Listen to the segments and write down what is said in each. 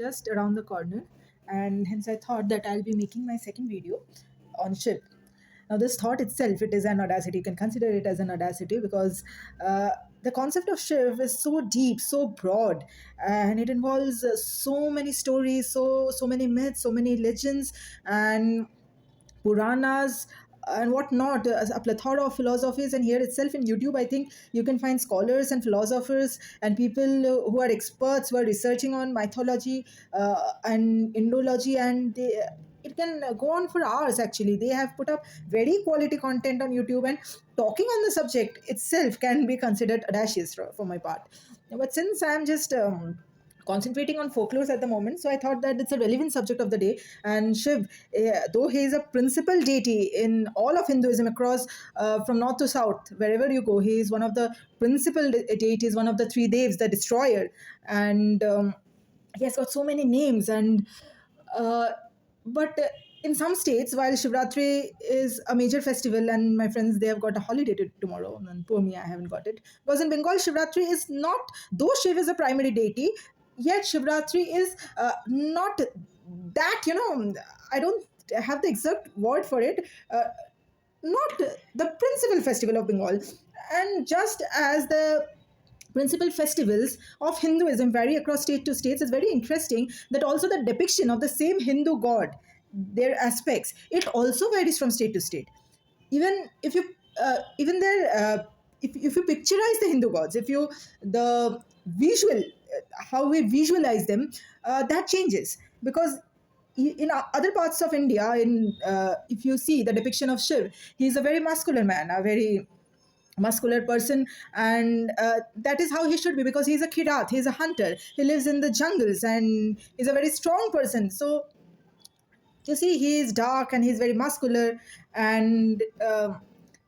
just around the corner, and hence I thought that I'll be making my second video on Shiv. Now, this thought itself, it is an audacity. You can consider it as an audacity because the concept of Shiv is so deep, so broad, and it involves so many stories, so many myths, so many legends, and Puranas and whatnot, a plethora of philosophies. And here itself in YouTube, I think you can find scholars and philosophers and people who are experts who are researching on mythology and Indology, and it can go on for hours. Actually, they have put up very quality content on YouTube, and talking on the subject itself can be considered audacious for my part. But since I'm just concentrating on folklores at the moment, so I thought that it's a relevant subject of the day. And Shiv, though he is a principal deity in all of Hinduism across, from north to south, wherever you go, he is one of the principal deities, one of the three devs, the destroyer. And he has got so many names. And uh, but in some states, while Shivratri is a major festival, and my friends, they have got a holiday tomorrow, and poor me, I haven't got it. Because in Bengal, Shivratri is not, though Shiv is a primary deity, yet Shivratri is not that, I don't have the exact word for it, not the principal festival of Bengal. And just as the principal festivals of Hinduism vary across state to states, it's very interesting that also the depiction of the same Hindu god, their aspects, it also varies from state to state. Even if you, even there, if you picturize the Hindu gods, if you, the visual, how we visualize them, that changes. Because in other parts of India, in if you see the depiction of Shiv, he is a very muscular man, a very muscular person, and that is how he should be, because he's a kirat, he's a hunter, he lives in the jungles, and he's a very strong person. So you see, he is dark and he's very muscular, and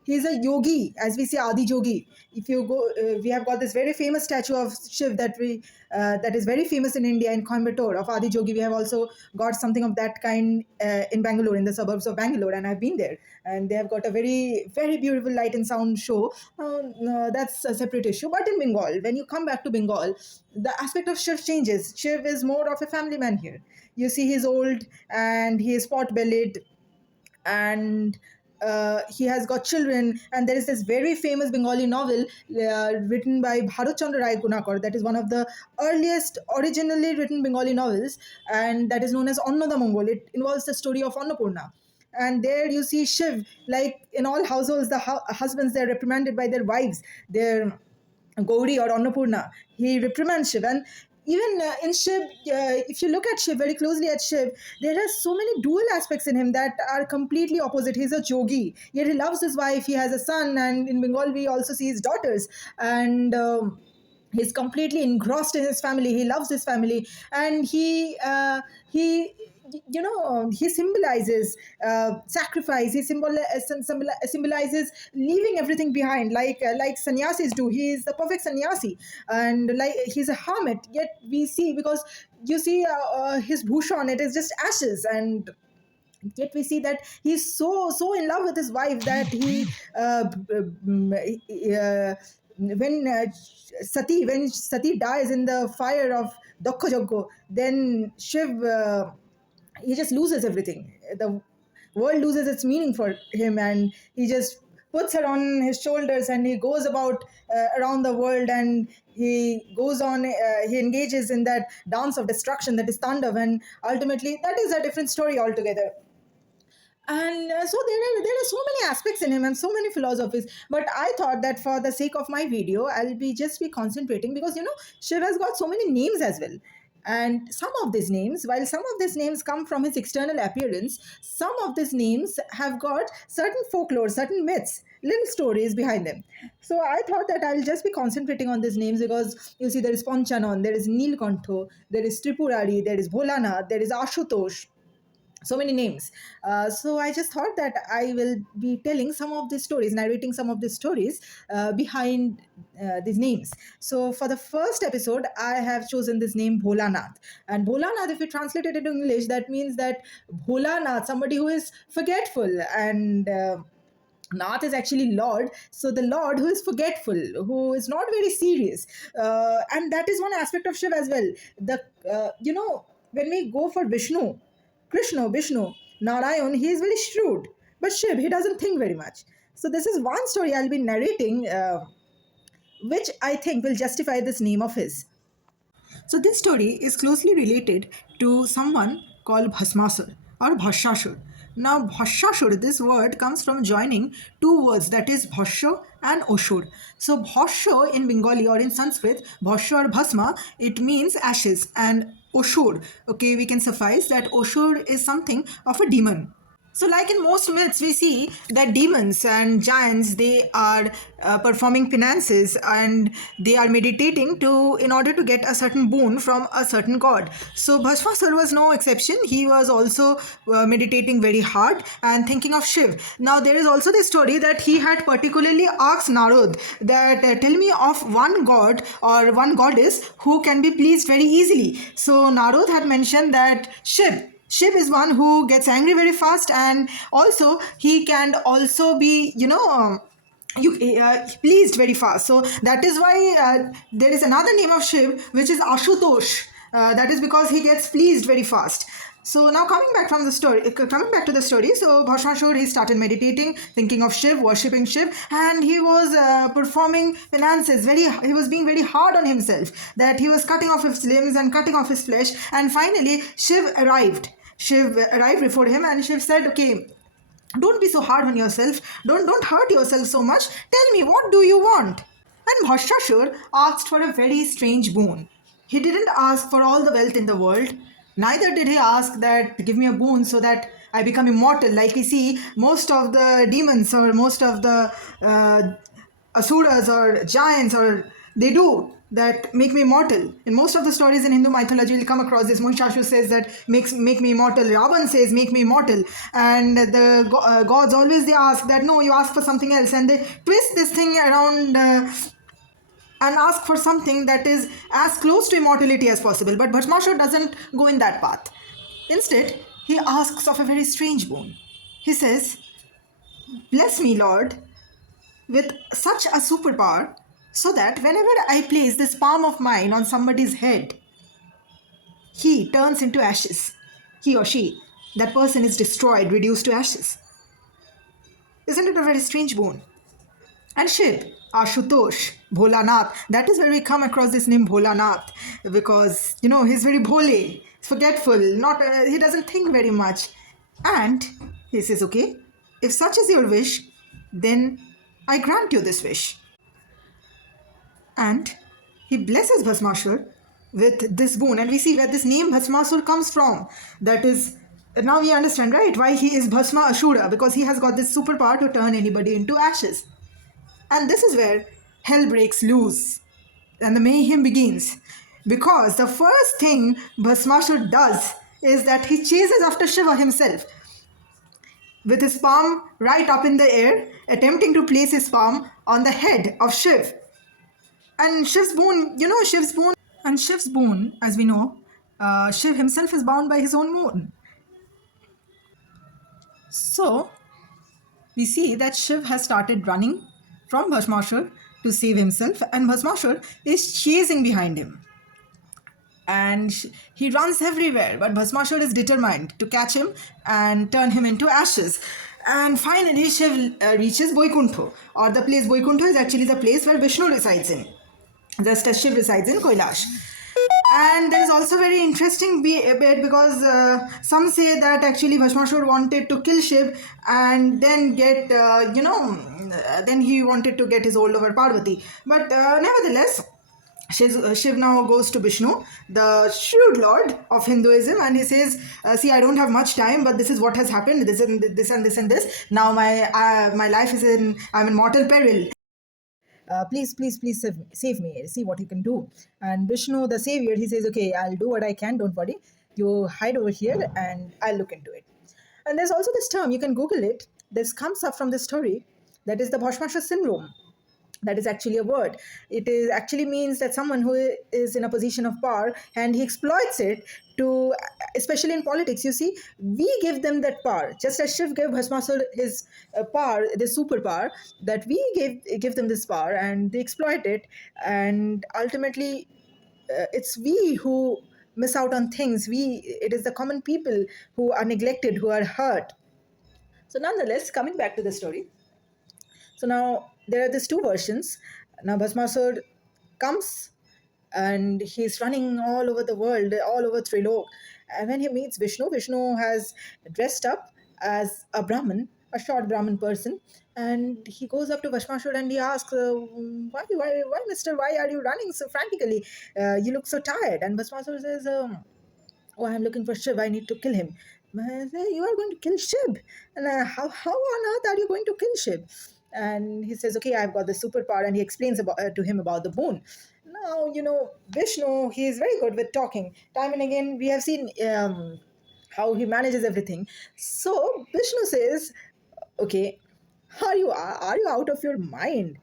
he's a yogi, as we say, Adi Yogi. If you go, we have got this very famous statue of Shiv that is very famous in India, in Coimbatore, of Adi Yogi. We have also got something of that kind in Bangalore, in the suburbs of Bangalore, and I've been there. And they have got a very, very beautiful light and sound show. No, that's a separate issue. But in Bengal, when you come back to Bengal, the aspect of Shiv changes. Shiv is more of a family man here. You see, he's old and he is pot bellied, and he has got children. And there is this very famous Bengali novel written by Bharat Chandra Rai Gunakar, that is one of the earliest originally written Bengali novels, and that is known as Annoda Mongol. It involves the story of Annapurna. And there you see Shiv, like in all households, the husbands, they're reprimanded by their wives, their Gauri or Annapurna. He reprimands Shiv. And even in Shiv, if you look at Shiv very closely at Shiv, there are so many dual aspects in him that are completely opposite. He's a yogi, yet he loves his wife, he has a son, and in Bengal we also see his daughters. And he's completely engrossed in his family, he loves his family, and he he symbolizes sacrifice. He symbolizes leaving everything behind, like sannyasis do. He is the perfect sannyasi, and like he's a hermit. Yet we see, because you see his bhushan, it is just ashes, and yet we see that he's so in love with his wife that he when Sati dies in the fire of Dakkha, then Shiv, he just loses everything. The world loses its meaning for him, and he just puts her on his shoulders, and he goes about around the world, and he goes on, he engages in that dance of destruction, that is Tandav, and ultimately that is a different story altogether. And so there are so many aspects in him and so many philosophies. But I thought that for the sake of my video, I'll be just be concentrating, because Shiv has got so many names as well. And some of these names, while some of these names come from his external appearance, some of these names have got certain folklore, certain myths, little stories behind them. So I thought that I'll just be concentrating on these names, because you see, there is Panchanan, there is Nilkantho, there is Tripurari, there is Bholanath, there is Ashutosh, so many names. So I just thought that I will be telling some of these stories, narrating some of these stories behind these names. So for the first episode, I have chosen this name Bholanath. And Bholanath, if you translate it into English, that means that Bholanath, somebody who is forgetful, and Nath is actually Lord. So the Lord who is forgetful, who is not very serious. And that is one aspect of Shiv as well. The when we go for Vishnu, Krishna, Vishnu, Narayan, he is very shrewd. But Shiv, he doesn't think very much. So this is one story I'll be narrating, which I think will justify this name of his. So this story is closely related to someone called Bhasmasur or Bhashashur. Now, Bhashashur, this word comes from joining two words, that is Bhasho and Oshur. So, Bhasho in Bengali or in Sanskrit, Bhasho or Bhasma, it means ashes, and Oshur, okay, we can suffice that Oshur is something of a demon. So, like in most myths, we see that demons and giants they are performing penances and they are meditating to in order to get a certain boon from a certain god. So, Bhasmasur was no exception. He was also meditating very hard and thinking of Shiv. Now, there is also the story that he had particularly asked Narad that tell me of one god or one goddess who can be pleased very easily. So, Narad had mentioned that Shiv. Shiv is one who gets angry very fast, and also he can also be, pleased very fast. So that is why there is another name of Shiv, which is Ashutosh. That is because he gets pleased very fast. So now coming back to the story. So Bhashmashur, he started meditating, thinking of Shiv, worshipping Shiv, and he was performing penances. He was being very hard on himself. That he was cutting off his limbs and cutting off his flesh. And finally, Shiv arrived. Shiv arrived before him, and Shiv said, "Okay, don't be so hard on yourself. Don't hurt yourself so much. Tell me, what do you want?" And Bhashashur asked for a very strange boon. He didn't ask for all the wealth in the world. Neither did he ask that give me a boon so that I become immortal. Like we see, most of the demons or most of the asuras or giants or they do that make me immortal. In most of the stories in Hindu mythology, you'll come across this. Mohishasur says that make me immortal. Ravan says make me immortal, and the gods always they ask that no, you ask for something else, and they twist this thing around. And ask for something that is as close to immortality as possible. But Bhasmasur doesn't go in that path. Instead, he asks of a very strange boon. He says, "Bless me, Lord, with such a superpower so that whenever I place this palm of mine on somebody's head, he turns into ashes. He or she, that person is destroyed, reduced to ashes." Isn't it a very strange boon? And Shiv, Ashutosh, Bholanath, that is where we come across this name Bholanath because, he's very bhole, forgetful, not he doesn't think very much. And he says, okay, if such is your wish, then I grant you this wish. And he blesses Bhasmasur with this boon. And we see where this name Bhasmasur comes from. That is, now we understand, right, why he is Bhasma Ashura, because he has got this superpower to turn anybody into ashes. And this is where hell breaks loose and the mayhem begins. Because the first thing Bhasmasur does is that he chases after Shiva himself with his palm right up in the air, attempting to place his palm on the head of Shiv. And Shiv's boon, as we know, Shiv himself is bound by his own moon. So we see that Shiv has started running from Bhasmasur to save himself, and Bhasmasur is chasing behind him. And he runs everywhere, but Bhasmasur is determined to catch him and turn him into ashes. And finally, Shiv reaches Vaikuntha, or the place Vaikuntha is actually the place where Vishnu resides in, just as Shiv resides in Kailash. And there is also very interesting bit because some say that actually Bhasmasur wanted to kill Shiv and then then he wanted to get his hold over Parvati. But nevertheless, Shiv now goes to Vishnu, the shrewd lord of Hinduism, and he says, "See, I don't have much time, but this is what has happened. This and this and this and this. Now my life is I'm in mortal peril. Please save me. See what you can do." And Vishnu, the savior, he says, "Okay, I'll do what I can. Don't worry. You hide over here, and I'll look into it." And there's also this term you can Google it. This comes up from this story. That is the Bhasmasur syndrome. That is actually a word. It is actually means that someone who is in a position of power and he exploits it to, especially in politics, you see, we give them that power. Just as Shiv gave Bhasmasur his power, this superpower, that we give them this power and they exploit it, and ultimately it's we who miss out on things. It is the common people who are neglected, who are hurt. So nonetheless, coming back to the story, so now there are these two versions. Now Bhasmasur comes and he's running all over the world, all over Trilok. And when he meets Vishnu, Vishnu has dressed up as a Brahmin, a short Brahmin person. And he goes up to Bhasmasur and he asks, why, mister, why are you running so frantically? You look so tired. And Bhasmasur says, oh, I'm looking for Shiv. I need to kill him. I say, you are going to kill Shiv? And how on earth are you going to kill Shiv? And he says, okay, I've got the superpower. And he explains to him about the boon. Now, Vishnu, he is very good with talking. Time and again, we have seen how he manages everything. So Vishnu says, okay, are you out of your mind?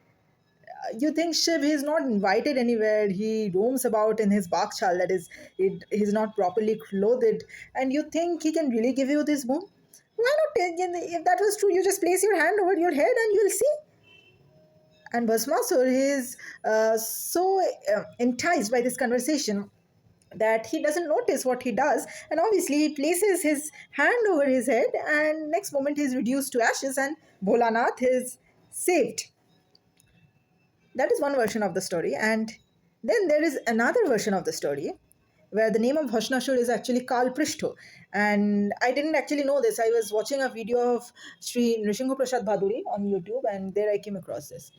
You think Shiv is not invited anywhere. He roams about in his bakchal, that is, he's not properly clothed, and you think he can really give you this boon? Why not? If that was true, you just place your hand over your head and you'll see. And Bhasmasur is so enticed by this conversation that he doesn't notice what he does, and obviously he places his hand over his head, and next moment he's reduced to ashes, and Bholanath is saved. That is one version of the story. And then there is another version of the story where the name of Bhasmasur is actually Kal Prishto. And I didn't actually know this. I was watching a video of Sri Nrsimha Prasad Bhaduri on YouTube, and there I came across this.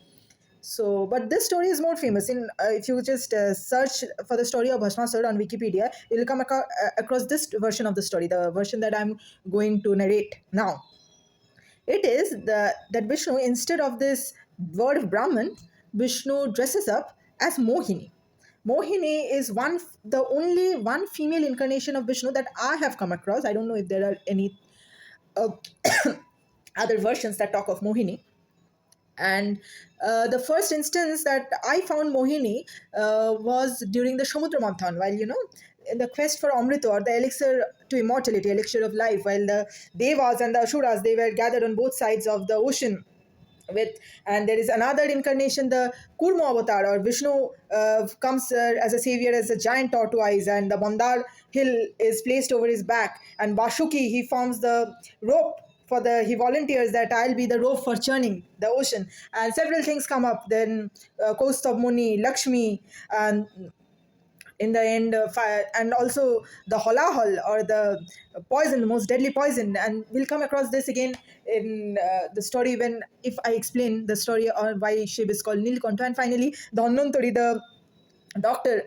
So, but this story is more famous. If you just search for the story of Bhasmasur on Wikipedia, you'll come across this version of the story, the version that I'm going to narrate now. It is that Vishnu, instead of this word of Brahman, Vishnu dresses up as Mohini. Mohini is the only one female incarnation of Vishnu that I have come across. I don't know if there are any uh, other versions that talk of Mohini. And the first instance that I found Mohini was during the Samudra Manthan, while, in the quest for Amrita, or the elixir to immortality, elixir of life, while the Devas and the Asuras, they were gathered on both sides of the ocean with, and there is another incarnation, the Kurma avatar, or Vishnu comes as a savior, as a giant tortoise, and the Mandar hill is placed over his back, and Bashuki, he forms the rope he volunteers that I'll be the rope for churning the ocean, and several things come up. Then Coast of Muni, Lakshmi, and in the end fire, and also the holahol, or the poison, the most deadly poison. And we'll come across this again in the story, when if I explain the story on why Shiv is called Nilkantha. And finally, the Dhanvantari, the doctor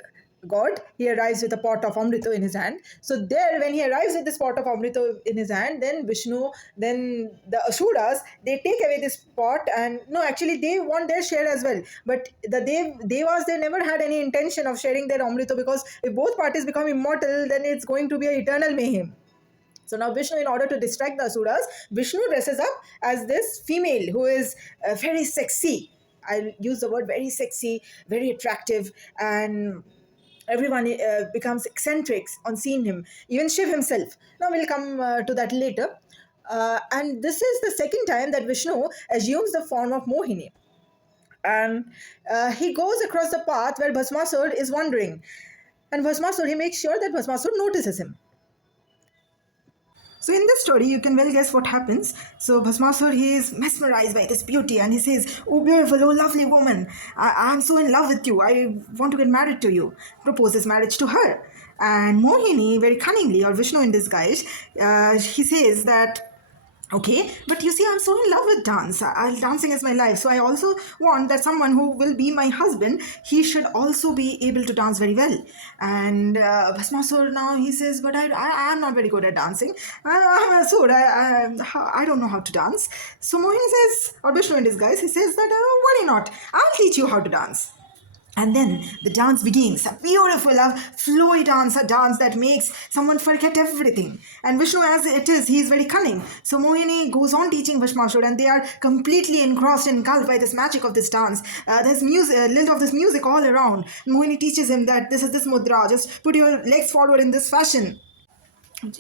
god, he arrives with a pot of Amrita in his hand. So there, when he arrives with this pot of Amrita in his hand, then Vishnu, then the Asuras, they take away this pot, and no, actually they want their share as well. But the Devas, they never had any intention of sharing their Amrita, because if both parties become immortal, then it's going to be an eternal mayhem. So now Vishnu, in order to distract the Asuras, Vishnu dresses up as this female who is very sexy. I'll use the word very sexy, very attractive, and everyone becomes eccentric on seeing him, even Shiv himself. Now we'll come to that later. And this is the second time that Vishnu assumes the form of Mohini. And he goes across the path where Bhasmasur is wandering. And Bhasmasur, he makes sure that Bhasmasur notices him. So in this story, you can well guess what happens. So Bhasmasur, he is mesmerized by this beauty, and he says, "Oh beautiful, oh lovely woman, I'm so in love with you. I want to get married to you." Proposes marriage to her. And Mohini, very cunningly, or Vishnu in disguise, he says that, okay, but you see, I'm so in love with dance. Dancing is my life. So I also want that someone who will be my husband, he should also be able to dance very well. And Bhasmasur, now he says, but I'm not very good at dancing. I'm a sword. I don't know how to dance. So Mohini says, or Vishnu in disguise, he says that, worry not. I'll teach you how to dance. And then the dance begins, a beautiful, flowy dance, a dance that makes someone forget everything. And Vishnu, as it is, he is very cunning. So Mohini goes on teaching Bhasmasur, and they are completely engrossed and engulfed by this magic of this dance. There's music, a little of this music all around. Mohini teaches him that this is this mudra, just put your legs forward in this fashion.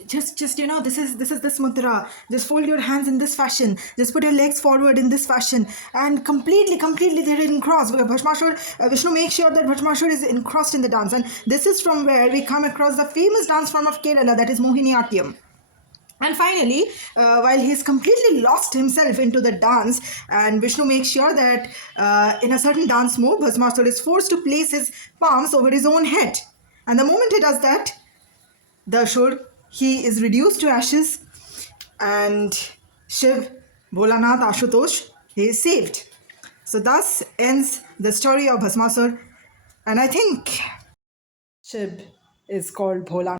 just this is this mudra. Just fold your hands in this fashion. Just put your legs forward in this fashion, and completely they're in cross. Vishnu makes sure that Bhasmashur is crossed in the dance, and this is from where we come across the famous dance form of Kerala, that is Mohiniyattam. And finally, while he's completely lost himself into the dance, and Vishnu makes sure that in a certain dance move, Bhasmasur is forced to place his palms over his own head. And the moment he does that, the Ashur, he is reduced to ashes, and Shiv, Bholanath, Ashutosh, he is saved. So thus ends the story of Bhasmasur, and I think Shiv is called Bholanath.